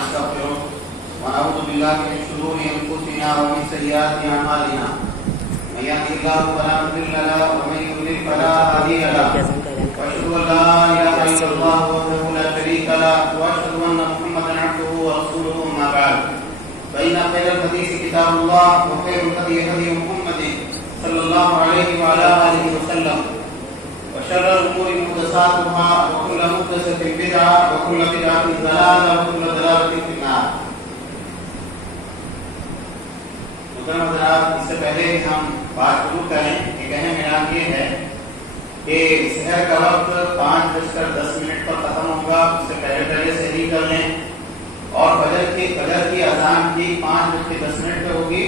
ونستغفره ونعوذ بالله من شرور أنفسنا ومن سيئات أعمالنا من يهده الله فلا مضل له ومن يضلل فلا هادي له وأشهد أن لا إله إلا الله وحده لا شريك له وأشهد أن محمدا عبده ورسوله أما بعد فإن خير الحديث كتاب الله وخير الهدي هدي محمد صلى الله عليه وعلى آله وسلم وشر الأمور محدثاتها وكل محدثة بدعة وكل بدعة ضلالة وكل ضلالة في النار. محترم حضرات، اس سے پہلے ہم بات شروع کریں ایک اہم اعلان یہ ہے کہ سحر کا وقت 5:10 پر ختم ہوگا. اس سے پہلے صحیح کر لیں اور فجر کی اذان بھی 5:10 پہ ہوگی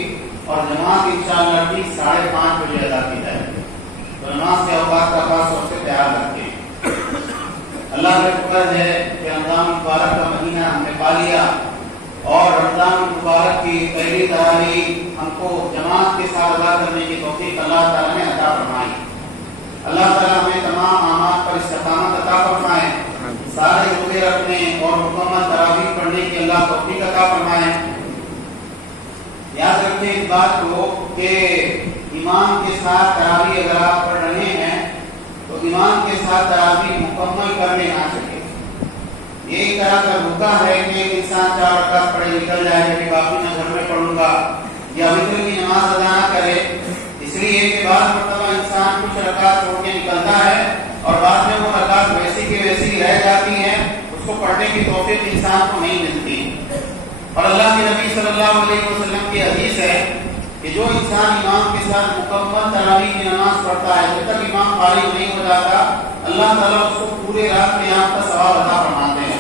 اور نماز انشاءاللہ ٹھیک 5:30 بجے ادا کی جائے گی. تو نماز کے اوقات کا خاص طور سے خیال رکھیں. اللہ کا شکر ہے کہ رمضان مبارک کا مہینہ ہم نے پا لیا اور رمضان مبارک کی پہلی تراویح ہم کو جماعت کے ساتھ ادا کرنے کی توفیق اللہ تعالیٰ نے عطا فرمائی. اللہ تعالیٰ ہمیں تمام اعمال پر استقامت عطا فرمائے، سارے روزے رکھنے اور مکمل تراویح پڑھنے کی اللہ توفیق عطا فرمائے. یاد رکھیں اس بات کو کہ امام کے ساتھ تراویح اگر آپ پڑھ رہے ہیں تو امام کے ساتھ تراویح مکمل کر لینا چاہیے. یہ ایک طرح کا دھوکہ ہے کہ انسان 4 رکعت پڑھے نکل جائے کہ باقی میں گھر میں پڑھوں گا یا وتر کی نماز ادا نہ کرے، اس لیے کہ بعض مرتبہ انسان کچھ رکعت چھوڑ کے نکلتا ہے اور بعد میں وہ رکعت ویسی کی ویسی رہ جاتی ہے، اس کو پڑھنے کی توفیق انسان کو نہیں ملتی. اور اللہ کے نبی صلی اللہ علیہ وسلم کی حدیث ہے کہ جو انسان امام کے ساتھ مکمل تراویح کی نماز پڑھتا ہے جب تک امام فارغ نہیں ہو جاتا اللہ تعالیٰ اس کو پورے رات قیام کا ثواب عطا فرماتے ہیں.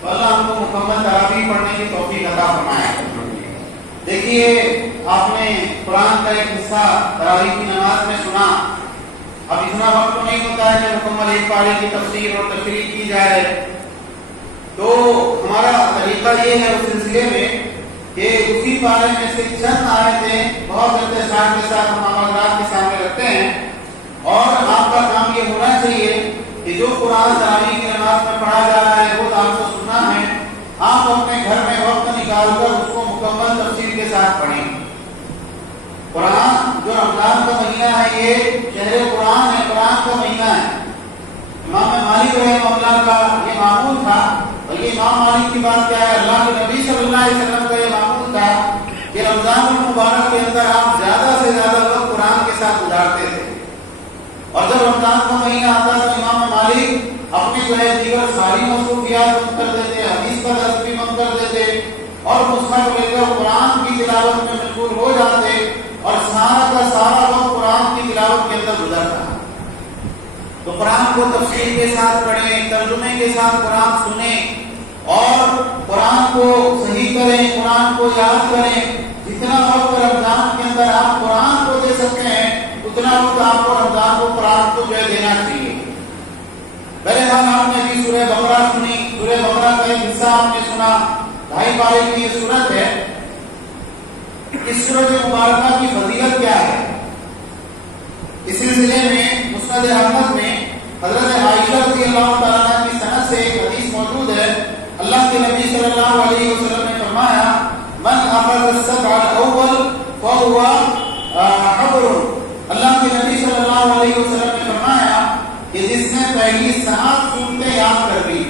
تو اللہ ہم کو مکمل تراویح پڑھنے کی توفیق عطا فرمائے. دیکھیے، آپ نے قرآن کا ایک حصہ تراویح کی نماز میں سنا. اب اتنا وقت تو نہیں ہوتا ہے کہ مکمل ایک پارے کی تفسیر اور تشریح کی جائے، تو ہمارا طریقہ یہ ہے اس سلسلے میں کہ اسی پارے میں سے چند آیتیں بہت اختصار کے ساتھ ہم حضرات کے سامنے رکھتے ہیں اور آپ کا کام یہ ہونا چاہیے کہ جو قرآن تراویح کی نماز میں پڑھا جا رہا ہے وہ آپ کو سننا ہے. آپ اپنے گھر میں وقت نکال کر اس کو مکمل تفصیل کے ساتھ پڑھیں. قرآن جو رمضان کا مہینہ ہے یہ شہر قرآن ہے، قرآن کا مہینہ ہے. امام مالک رحمہ اللہ کا یہ معمول تھا، اور یہ امام مالک کی بات کیا ہے، اللہ کے نبی صلی اللہ علیہ وسلم کا یہ معمول تھا کہ رمضان المبارک کے اندر آپ زیادہ سے زیادہ وقت قرآن کے ساتھ گزارتے تھے. اور جب رمضان کا مہینہ آتا تو امام مالک اپنی جو ہے دیگر ساری مصروفیات بند کر دیتے، حدیث کا درس بھی بند کر دیتے اور مصحف لے کر قرآن کی تلاوت میں مشغول ہو جاتے اور سارا کا سارا وقت قرآن کی تلاوت کے اندر گزرتا. تو قرآن کو تفصیل کے ساتھ پڑھیں، ترجمے کے ساتھ قرآن سنیں اور قرآن کو صحیح کریں، قرآن کو یاد کریں. جتنا وقت رمضان کے اندر آپ قرآن کو دے سکتے ہیں اتنا وقت آپ کو رمضان کو قرآن کو جو دینا چاہیے. بہرحال آپ نے بھی سورہ بقرہ سنی، سورہ بقرہ کا ایک حصہ آپ نے سنا. 2.5 پارے کی یہ سورت ہے. اس سورت مبارکہ کی فضیلت کیا ہے؟ اس سلسلے میں مسند احمد میں حضرت عائشہ رضی اللہ تعالیٰ عنہ کی سند سے ایک حدیث موجود ہے. اللہ کے نبی صلی اللہ علیہ وسلم نے فرمایا من اخذ السبع الاول فهو حبر. اللہ کے نبی صلی اللہ علیہ وسلم نے فرمایا کہ جس نے پہلی 7 سورتیں یاد کر لی،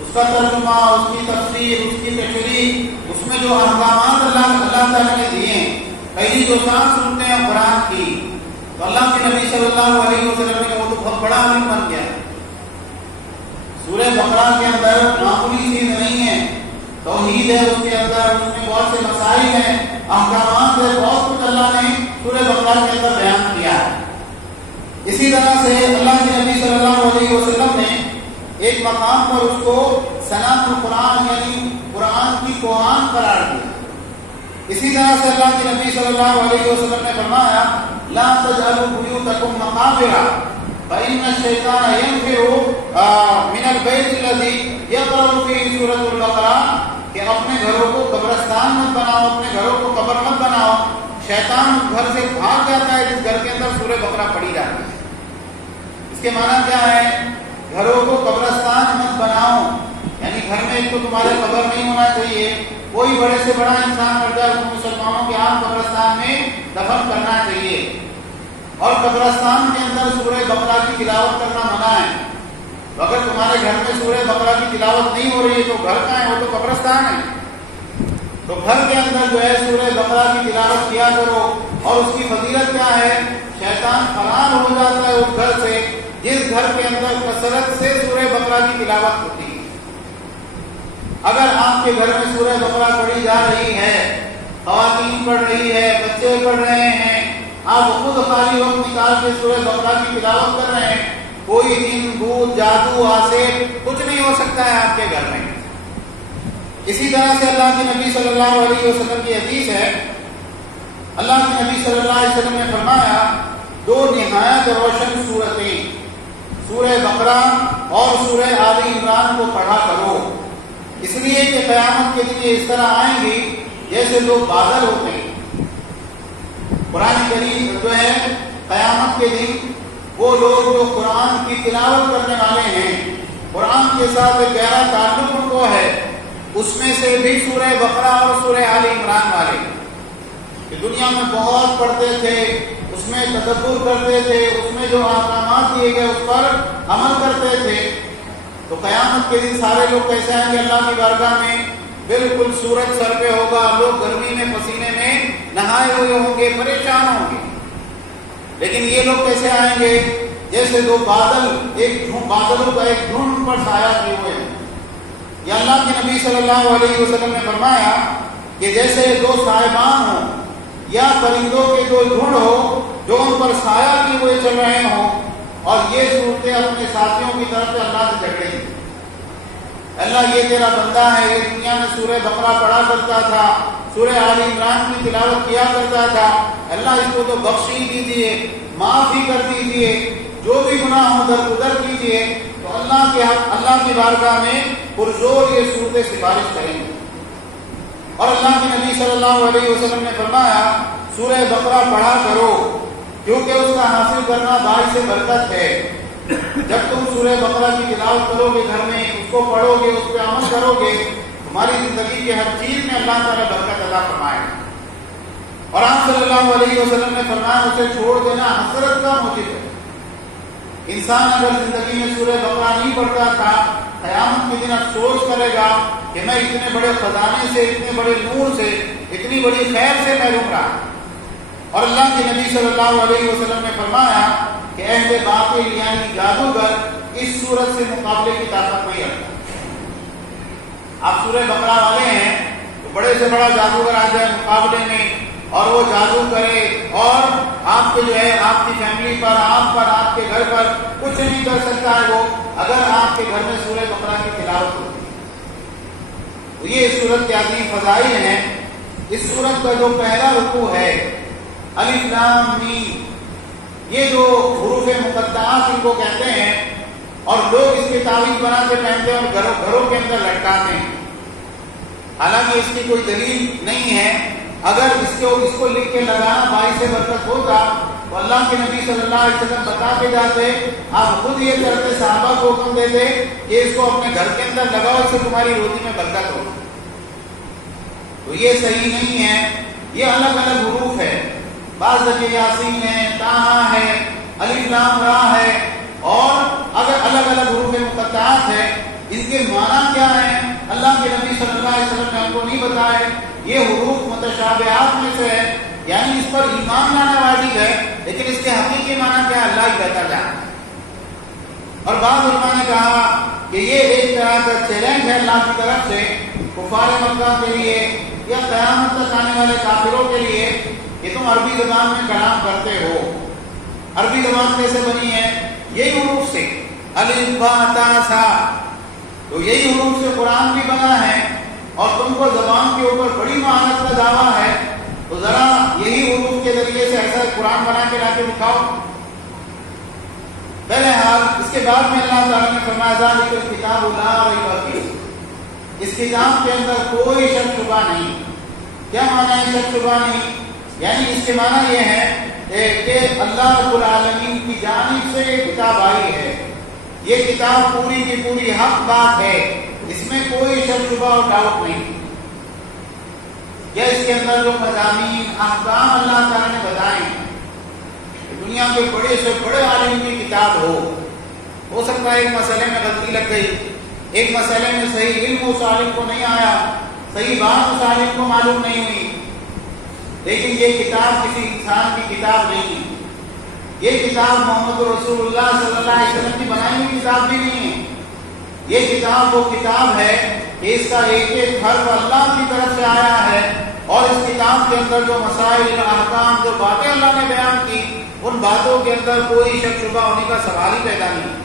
اس کا ترجمہ، اس کی تفسیر، اس کی تشریح، اس میں جو احکامات اللہ تعالیٰ نے دیے ہیں، پہلی جو 7 سورتیں ہیں قرآن کی، تو اللہ کے نبی صلی اللہ علیہ وسلم نے وہ تو بہت بڑا علم بن گیا. سورہ بقرہ کے اندر معمولی چیز نہیں ہے، توحید ہے اس کے اندر، اس میں بہت سے مسائل ہیں، احکامات ہے، بہت کچھ اللہ نے سورہ بقرہ کے اندر بیان کیا ہے. اسی طرح سے اللہ کے نبی صلی اللہ علیہ وسلم نے ایک مقام پر اس کو صنعت القرآن یعنی قرآن کی قرآن قرار دیا. اسی طرح سے اللہ کے نبی صلی اللہ علیہ وسلم نے فرمایا لا تجعلوا بيوتكم مقابر فإن الشيطان ينفر من البيت الذي يقرأ فيه سورة البقرة کہ اپنے گھروں کو قبرستان مت بناؤ، اپنے گھروں کو قبر مت بناؤ. شیطان گھر سے بھاگ جاتا ہے جس گھر کے اندر سورہ بقرہ پڑھی جاتی ہے. اس کے معنی کیا ہے؟ گھروں کو قبرستان مت بناؤ. یعنی گھر میں ایک تو تمہارے قبر نہیں ہونا چاہیے، کوئی بڑے سے بڑا انسان مر جائے اس کو مسلمانوں کے عام قبرستان میں دفن کرنا چاہیے، اور قبرستان کے اندر سورہ بقرہ کی تلاوت کرنا منع ہے۔ تو اگر تمہارے گھر میں سورہ بقرہ کی تلاوت نہیں ہو رہی ہے تو گھر کہاں ہے؟ وہ تو قبرستان ہے۔ تو گھر کے اندر جو ہے سورہ بقرہ کی تلاوت کیا کرو، اور اس کی فضیلت کیا ہے؟ شیطان فرار ہو جاتا ہے اس گھر سے جس گھر کے اندر کثرت سے سورہ بقرہ کی تلاوت ہوتی ہے۔ اگر آپ کے گھر میں سورہ بقرہ پڑھی جا رہی ہے، خواتین پڑھ رہی ہے، بچے پڑھ رہے ہیں، آپ خود خالی وقت نکال کے سورہ بقرہ کی تلاوت کر رہے ہیں، کوئی جن بھوت جادو آسیب کچھ نہیں ہو سکتا ہے آپ کے گھر میں۔ اسی طرح سے اللہ کے نبی صلی اللہ علیہ وسلم کی حدیث ہے، اللہ کے نبی صلی اللہ علیہ وسلم نے فرمایا دو نہایت روشن سورتیں سورہ بقرہ اور سورہ آل عمران کو پڑھا کرو، اس لیے کہ قیامت کے دن یہ اس طرح آئیں گی جیسے دو بادل ہوتے ہیں۔ قرآن کریم جو ہے قیامت کے دن وہ لوگ جو قرآن کی تلاوت کرنے والے ہیں، قرآن کے ساتھ ایک گہرا تعلق ان کو ہے، اس میں سے بھی سورہ بقرہ اور سورہ آل عمران والے کہ دنیا میں بہت پڑھتے تھے، اس میں تدبر کرتے تھے، اس میں جو احکامات دیے گئے اس پر عمل کرتے تھے، تو قیامت کے دن سارے لوگ کیسے آئیں گے اللہ کی بارگاہ میں؟ بالکل سورج سر پہ ہوگا، لوگ گرمی میں پسینے میں نہائے ہوئے ہوں گے، پریشان ہوں گے، لیکن یہ لوگ کیسے آئیں گے؟ جیسے دو بادل بادلوں کا ایک جھنڈ پر سایہ کیے ہوئے ہیں۔ یہ اللہ کے نبی صلی اللہ علیہ وسلم نے فرمایا کہ جیسے دو صاحبان ہوں یا پرندوں کے دو جھنڈ ہو جو ان پر سایہ کیے ہوئے چل رہے ہوں، اور یہ صورتیں اپنے ساتھیوں کی طرف سے اللہ سے جھگڑیں گے، اللہ یہ تیرا بندہ ہے، یہ دنیا میں سورہ بقرہ پڑھا کرتا تھا، سورہ آل عمران کی تلاوت کیا کرتا تھا، اللہ اس کو تو بخش ہی دیجیے، معاف ہی کر دیجیے، جو بھی گناہ ہو درگزر کیجیے۔ تو اللہ کی بارگاہ میں پرزور یہ صورتیں سفارش کریں گے۔ اور اللہ کے نبی صلی اللہ علیہ وسلم نے فرمایا سورہ بقرہ پڑھا کرو کیونکہ اس کا حاصل کرنا باعث برکت ہے۔ جب تم سورہ بقرہ کی تلاوت کرو گے گھر میں، اس کو پڑھو گے، اس پہ عمل کرو گے، تمہاری زندگی کے ہر چیز میں اللہ تعالیٰ برکت عطا فرمائے گا۔ اور آپ صلی اللہ علیہ وسلم نے فرمایا اسے چھوڑ دینا حسرت کا موجب ہے۔ انسان اگر زندگی میں سورہ بقرہ نہیں پڑھتا تھا، قیامت کے دن افسوس کرے گا کہ میں اتنے بڑے خزانے سے، اتنے بڑے نور سے، اتنی بڑی خیر سے محروم رہا۔ اور اللہ کے نبی صلی اللہ علیہ وسلم نے فرمایا کہ اہل باطل یعنی جادوگر اس صورت سے مقابلے کی طاقت نہیں رکھتا۔ آپ سورہ بقرہ والے ہیں تو بڑے سے بڑا جادوگر آ جائے مقابلے میں اور وہ جادو کرے اور آپ کے جو ہے آپ کی فیملی پر، آپ کے گھر پر کچھ نہیں کر سکتا ہے وہ، اگر آپ کے گھر میں سورہ بقرہ کی تلاوت ہوتی ہے۔ تو یہ سورت کے عظیم فضائل ہیں۔ اس سورت کا جو پہلا رکوع ہے الف لام میم، یہ جو حروف مقطعات ان کو کہتے ہیں، اور لوگ اس کے تعویذ بنا کے پہنتے ہیں اور گھروں کے اندر لٹکاتے ہیں، حالانکہ اس کی کوئی دلیل نہیں ہے۔ اگر اس کو لکھ کے لگانا باعث برکت ہوتا تو اللہ کے نبی صلی اللہ علیہ وسلم بتا کے جاتے، آپ خود یہ کرتے، صحابہ کو حکم دیتے کہ اس کو اپنے گھر کے اندر لگاؤ، اس سے تمہاری روزی میں برکت ہو۔ تو یہ صحیح نہیں ہے، یہ الگ الگ حروف ہے، بعض جگہ یاسین ہے، طٰہٰ ہے، الف لام را ہے، اور اگر الگ الگ حروف مقطعات ہے، ان کے معنی کیا ہیں اللہ کے نبی صلی اللہ علیہ وسلم نے ہم کو نہیں بتائے۔ یہ حروف متشابہات میں سے ہے، یعنی اس پر ایمان لانا واجب ہے، لیکن اس کے حقیقی معنی کیا اللہ ہی بہتر جانتا ہے۔ اور بعض علماء نے کہا کہ یہ ایک طرح کا چیلنج ہے اللہ کی طرف سے کفار مکہ کے لیے یا قیامت تک آنے والے کافروں کے لیے کہ تم عربی زبان میں کلام کرتے ہو۔ عربی زبان کیسے بنی ہے؟ یہی حروف سے، الف با تا سا، تو یہی حروف سے قرآن بھی بنا ہے، اور تم کو زبان کے اوپر بڑی مہارت کا دعویٰ ہے، تو ذرا یہی حروف کے ذریعے سے ایسا قرآن بنا کے لا کے دکھاؤ۔ بہرحال اس کے بعد میں اللہ تعالیٰ نے فرمایا ذالک الکتاب لا ریب فیہ، اس کتاب کے اندر کوئی شک شبہ نہیں۔ کیا معنی ہے شک شبہ نہیں؟ یعنی اس کے معنی یہ ہے کہ اللہ رب العالمین کی جانب سے یہ کتاب آئی ہے، یہ کتاب پوری کی پوری حق بات ہے، اس میں کوئی شک شبہ اور ڈاؤٹ نہیں. یا اس کے اندر جو مضامین احکام اللہ تعالیٰ نے بتائے ہیں، دنیا کے بڑے سے بڑے عالم کی کتاب ہو سکتا ہے ایک مسئلے میں غلطی لگ گئی، ایک مسئلے میں صحیح علم اس عالم کو نہیں آیا، صحیح بات اس عالم کو معلوم نہیں ہوئی، لیکن یہ کتاب کسی انسان کی کتاب نہیں ہے. یہ کتاب محمد رسول اللہ صلی اللہ علیہ وسلم کی بنائی ہوئی کتاب بھی نہیں ہے. یہ کتاب وہ کتاب ہے کہ اس کا ایک ایک حرف اللہ کی طرف سے آیا ہے، اور اس کتاب کے اندر جو مسائل احکام جو باتیں اللہ نے بیان کی، ان باتوں کے اندر کوئی شک شبہ ہونے کا سوال ہی پیدا نہیں.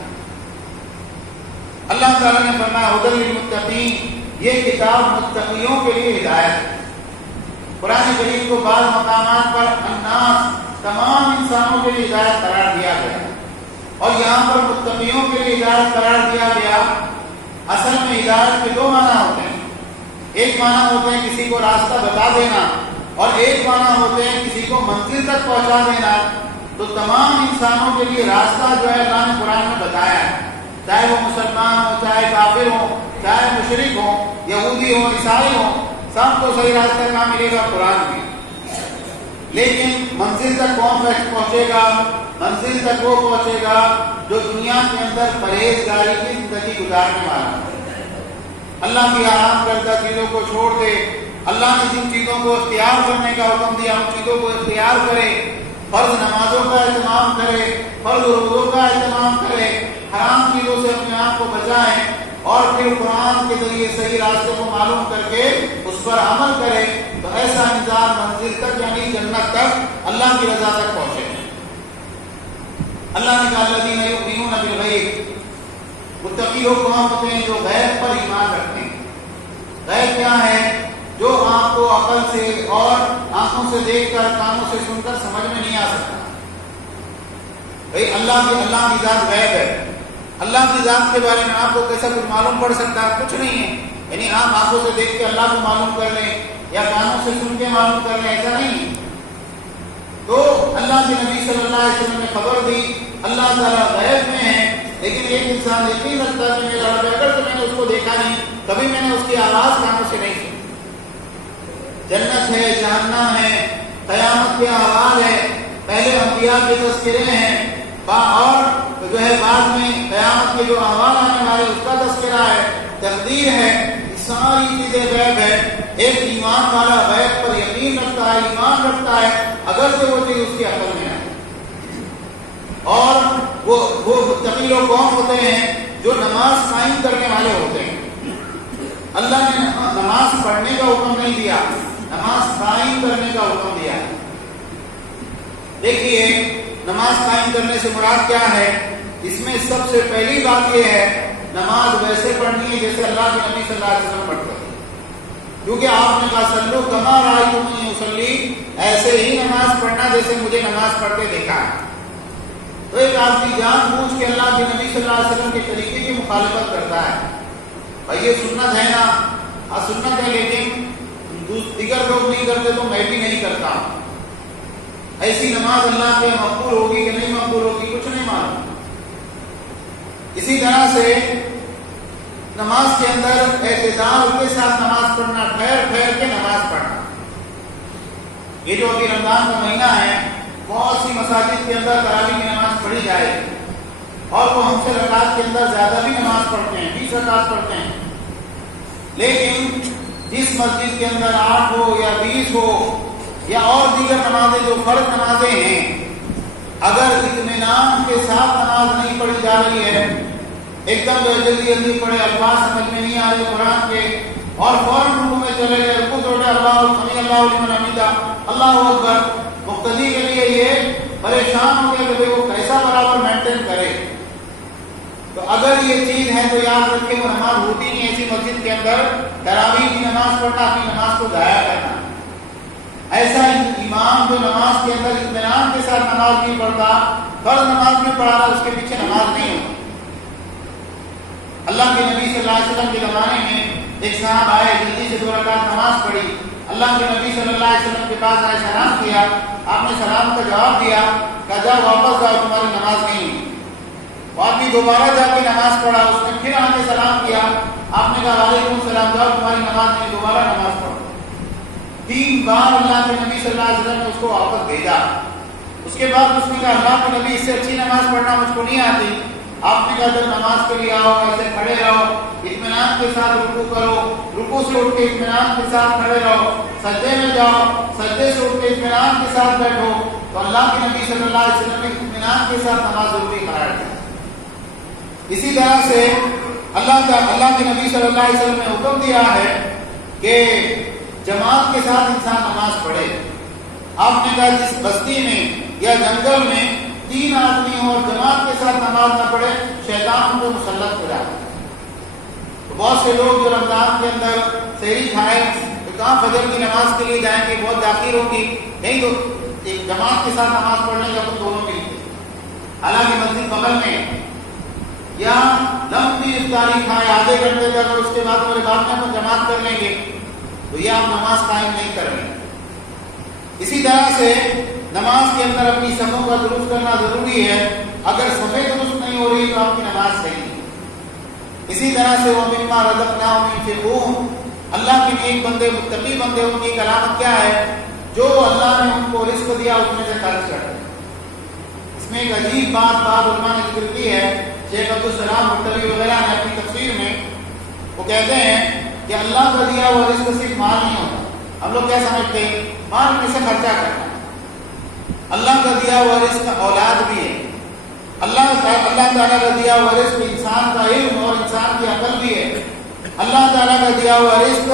اللہ تعالیٰ نے فرمایا ھدی للمتقین، یہ کتاب متقیوں کے لیے ہدایت ہے. قرآن کریم کو بعض مقامات پر الناس، تمام انسانوں کے لیے ہدایت قرار دیا گیا، اور یہاں پر متقیوں کے لیے ہدایت قرار دیا گیا. اصل میں ہدایت کے دو معنی ہوتے ہیں. ایک معنی ہوتے ہیں کسی کو راستہ بتا دینا، اور ایک معنی ہوتے ہیں کسی کو منزل تک پہنچا دینا. تو تمام انسانوں کے لیے راستہ جو ہے اللہ نے قرآن میں بتایا ہے، چاہے وہ مسلمان ہو، چاہے کافر ہو، چاہے مشرک ہو، یہودی ہو، عیسائی ہو، سب کو صحیح راستہ کہاں ملے گا؟ قرآن میں. لیکن منزل تک کون پہنچے گا؟ منزل تک وہ پہنچے گا جو دنیا کے اندر پرہیزگاری کی زندگی گزارنے والا ہے، اللہ کی حرام کردہ چیزوں کو چھوڑ دے، اللہ نے جن چیزوں کو اختیار کرنے کا حکم دیا ان چیزوں کو اختیار کرے، فرض نمازوں کا اہتمام کرے، فرض روزوں کا اہتمام کرے، حرام چیزوں سے اپنے آپ کو بچائیں، اور پھر قرآن کے ذریعے صحیح راستے کو معلوم کر کے اس پر عمل کرے. تو ایسا انسان منزل تک یعنی جنت تک، اللہ کی رضا تک پہنچے. اللہ نے کہا الذین یؤمنون بالغیب، متقی لوگ کون ہوتے ہیں؟ جو غیب پر ایمان رکھتے ہیں. غیب کیا ہے؟ جو آپ کو عقل سے اور آنکھوں سے دیکھ کر، کانوں سے سن کر سمجھ میں نہیں آ سکتا. بھائی اللہ کی ذات غیب ہے. اللہ کی ذات کے بارے میں آپ کو کیسا کچھ معلوم پڑ سکتا ہے؟ کچھ نہیں ہے. یعنی آپ آنکھوں سے دیکھ کے اللہ کو معلوم کر لیں یا کانوں سے سن کے معلوم کر لیں، ایسا نہیں. تو اللہ کے نبی صلی اللہ علیہ وسلم نے خبر دی اللہ تعالیٰ غیب میں ہے، لیکن ایک انسان یقین رکھتا ہے کہ میرا رب اگر تو میں نے اس کو دیکھا نہیں، کبھی میں نے اس کی آواز کانوں سے نہیں سنی. جنت ہے، جہنم ہے، قیامت کے احوال ہے، پہلے انبیاء کے تذکرے ہیں، اور جو ہے بعد میں قیامت کے جو احوال آنے والے اس کا تذکرہ ہے، تقدیر ہے. ساری چیزیں غیب ہے. ایک ایمان والا غیب پر یقین رکھتا ہے، ایمان رکھتا ہے، اگر سے وہ چیز اس کی عقل میں آئے. اور وہ متقی لوگ کون ہوتے ہیں؟ جو نماز قائم کرنے والے ہوتے ہیں. اللہ نے نماز پڑھنے کا حکم نہیں دیا، نماز قائم کرنے کا حکم دیا. دیکھیے نماز قائم کرنے سے مراد کیا ہے؟ اس میں سب سے پہلی بات یہ ہے نماز ویسے پڑھنی ہے جیسے اللہ کے نبی صلی اللہ علیہ وسلم پڑھتے تھے، کیونکہ آپ نے کہا صلو کما رأیتمونی اصلی، ایسے ہی نماز پڑھنا جیسے مجھے نماز پڑھتے دیکھا ہے. تو ایک آدمی جان بوجھ کے اللہ کے نبی صلی اللہ علیہ وسلم کے طریقے کی مخالفت کرتا ہے. بھائی یہ سنت ہے نا؟ ہاں سنت ہے، لیکن دیگر لوگ نہیں کرتے تو میں بھی نہیں کرتا. ایسی نماز اللہ کے مقبول ہوگی کہ نہیں مقبول ہوگی کچھ نہیں معلوم. اسی طرح سے نماز کے اندر اعتدال کے ساتھ نماز پڑھنا، ٹھہر ٹھہر کے نماز پڑھنا. یہ جو ابھی رمضان کا مہینہ ہے، بہت سی مساجد کے اندر تراویح کی نماز پڑھی جائے، اور وہ ہم سے رکعت کے اندر زیادہ بھی نماز پڑھتے ہیں، 20 رکعت پڑھتے ہیں. لیکن جس مسجد کے اندر 8 ہو یا 20 ہو یا اور دیگر نمازیں جو فرض نمازیں ہیں، اگر اطمینان کے ساتھ نماز نہیں پڑھی جا رہی ہے، ایک دم جلدی پڑھے، الفاظ سمجھ میں نہیں آ رہے قرآن کے، اور فوراً رکوع میں چلے گئے، رکوع توڑے اللہ لمن حمیدہ، اللہ اکبر، مقتدی کے لیے یہ پریشان ہو گیا کہ وہ کیسا برابر مینٹین کرے. تو اگر یہ چیز ہے تو یاد رکھے وہ نماز ہوتی نہیں. ایسی مسجد کے اندر تراویح کی نماز پڑھنا اپنی نماز کو ضائع کرنا. ایسا امام جو نماز کے اندر اطمینان کے ساتھ نماز نہیں پڑھتا، فرض نماز بھی پڑھا رہا، اس کے پیچھے نماز نہیں ہوتی. اللہ کے نبی صلی اللہ علیہ وسلم کے زمانے میں ایک صاحب آئے، جلدی سے 2 رکعت نماز پڑھی. اللہ کے نبی صلی اللہ علیہ وسلم کے پاس آئے، سلام کیا، آپ نے سلام کا جواب دیا، کہا جاؤ واپس جاؤ، تمہاری نماز نہیں ہوئی. وہ آدمی دوبارہ جا کے نماز پڑھا، اس نے پھر آ کے سلام کیا، آپ نے کہا وعلیکم السلام، جاؤ تمہاری نماز نہیں، دوبارہ نماز پڑھو۔ 3 بار اللہ کے نبی صلی اللہ علیہ وسلم نے اس کو واپس بھیجا۔ اس کے بعد اس نے کہا اللہ کے نبی اس سے اچھی نماز پڑھنا مجھ کو نہیں آتی۔ آپ نے کہا جب نماز کے لیے آؤ ایسے کھڑے رہو، اطمینان کے ساتھ رکوع کرو، رکوع سے اٹھ کے اطمینان کے ساتھ کھڑے رہو، سجدے میں جاؤ، سجدے سے اٹھ کے اطمینان کے ساتھ بیٹھو۔ تو اللہ کے نبی صلی اللہ علیہ وسلم نے اطمینان کے ساتھ نماز ضروری قرار دیا۔ اسی طرح سے اللہ کے نبی صلی اللہ علیہ وسلم نے حکم دیا ہے کہ جماعت کے ساتھ انسان نماز پڑھے۔ آپ نے کہا جس بستی میں یا جنگل میں 3 آدمی ہوں اور جماعت کے ساتھ نماز نہ پڑھے شیطان ان کو مسلط ہو جاتا ہے۔ تو بہت سے لوگ جو رمضان کے اندر سحری کھائے تو کہاں فجر کی نماز کے لیے جائیں گے، بہت تاخیر ہوگی، نہیں تو ایک جماعت کے ساتھ نماز پڑھنے کا تو دونوں ملتے، حالانکہ مسجد بغل میں، یا لمبی افطاری کھائے آدھے گھنٹے تک اور اس کے بعد میرے بعد میں ہم جماعت کر لیں گے، تو یہ آپ نماز قائم نہیں کر رہے۔ اسی طرح سے نماز کے اندر اپنی صفوں کا درست کرنا ضروری ہے، اگر صفیں درست نہیں ہو رہی تو آپ کی نماز صحیح نہیں۔ اسی طرح سے وَمِمَّا رَزَقْنَاهُمْ يُنْفِقُونَ، اللہ کے نیک بندے متقی بندے ان کی علامت کیا ہے؟ جو اللہ نے ان کو رزق دیا اس میں سے خرچ کرتے ہیں۔ اس میں ایک عجیب بات علماء نے ذکر کی ہے، شیخ عبدالسلام مٹوی وغیرہ نے اپنی تفسیر میں وہ کہتے ہیں کہ اللہ کا دیا ہوا رزق صرف مال نہیں ہوتا۔ ہم لوگ کیا سمجھتے ہیں؟ مال میں سے خرچہ کرنا۔ اللہ کا دیا ہوا رزق اولاد بھی ہے، اللہ تعالیٰ کا دیا ہوا رزق انسان کا علم اور انسان کی عقل بھی ہے، اللہ تعالیٰ کا دیا ہوا رزق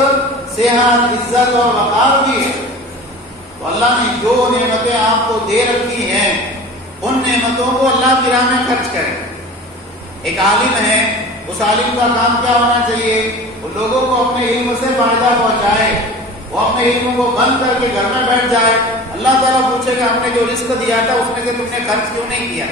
صحت، عزت اور وقار بھی ہے۔ تو اللہ نے جو نعمتیں آپ کو دے رکھی ہیں ان نعمتوں کو اللہ کی راہ میں خرچ کریں۔ ایک عالم ہے، اس عالم کا کام کیا ہونا چاہیے؟ وہ لوگوں کو اپنے علم سے فائدہ پہنچائے، وہ اپنے علم کو بند کر کے گھر میں بیٹھ جائے، اللہ تعالیٰ پوچھے کہ ہم نے جو رزق دیا تھا اس میں سے تم نے خرچ کیوں نہیں کیا؟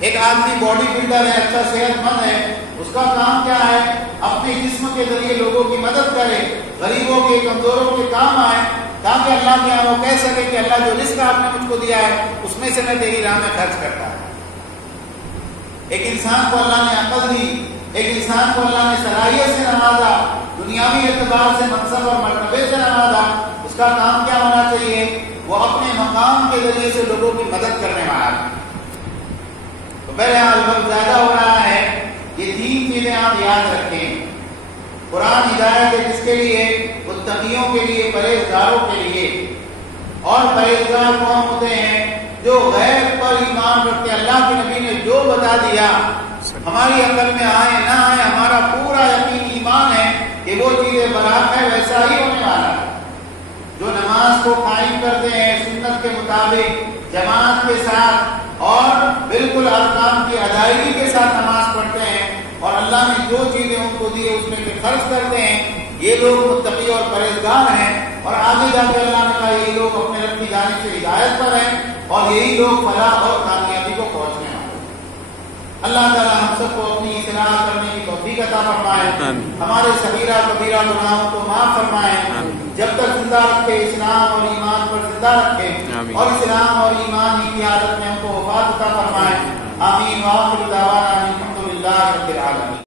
ایک آدمی باڈی بلڈر ہے، اچھا صحت مند ہے، اس کا کام کیا ہے؟ اپنے جسم کے ذریعے لوگوں کی مدد کرے، غریبوں کے کمزوروں کے کام آئے، تاکہ اللہ کے یہاں وہ کہہ سکے کہ اللہ جو رزق آپ نے مجھ کو دیا ہے اس میں سے میں تیری راہ میں خرچ کرتا ہوں۔ ایک انسان کو اللہ نے عقل دی، ایک انسان کو اللہ نے صلاحیت سے نوازا، دنیاوی اعتبار سے منصب اور مرتبے سے نوازا، اس کا کام کیا ہونا چاہیے؟ وہ اپنے مقام کے ذریعے سے لوگوں کی مدد کرنے والا ہے۔ تو بہرحال وقت زیادہ ہو رہا ہے، یہ 3 چیزیں آپ یاد رکھیں۔ قرآن ہدایت ہے کس کے لیے؟ متقیوں کے لیے، پرہیزگاروں کے لیے۔ اور پرہیزگار کون ہوتے ہیں؟ جو غیب پر ایمان رکھتے، اللہ کے نبی نے جو بتا دیا ہماری عقل میں آئے نہ آئے، ہمارا پورا یقین ایمان ہے کہ وہ چیزیں برابر ہے، ویسا ہی ہونے والا ہے۔ جو نماز کو قائم کرتے ہیں سنت کے مطابق، جماعت کے ساتھ اور بالکل ارکان کی ادائیگی کے ساتھ نماز پڑھتے ہیں اور اللہ نے جو چیزیں ان کو دی اس میں سے خرچ کرتے ہیں، یہ لوگ متقی اور پرہیزگار ہیں۔ اور آگے جا کے اللہ نے کہا یہی لوگ اپنے رب کی جانب سے ہدایت پر ہیں اور یہی لوگ فلاح اور کامیابی کو پہنچنے والے ہیں۔ اللہ تعالیٰ ہم سب کو اپنی اصلاح کرنے کی توفیق عطا فرمائے، ہمارے صغیرہ کبیرہ گناہوں کو معاف فرمائے، جب تک زندہ رکھے اسلام اور ایمان پر زندہ رکھے اور اسلام اور ایمان کی حالت میں ہم کو وفات عطا فرمائے۔ آمین۔ وآخر دعوانا الحمد للہ رب العالمین۔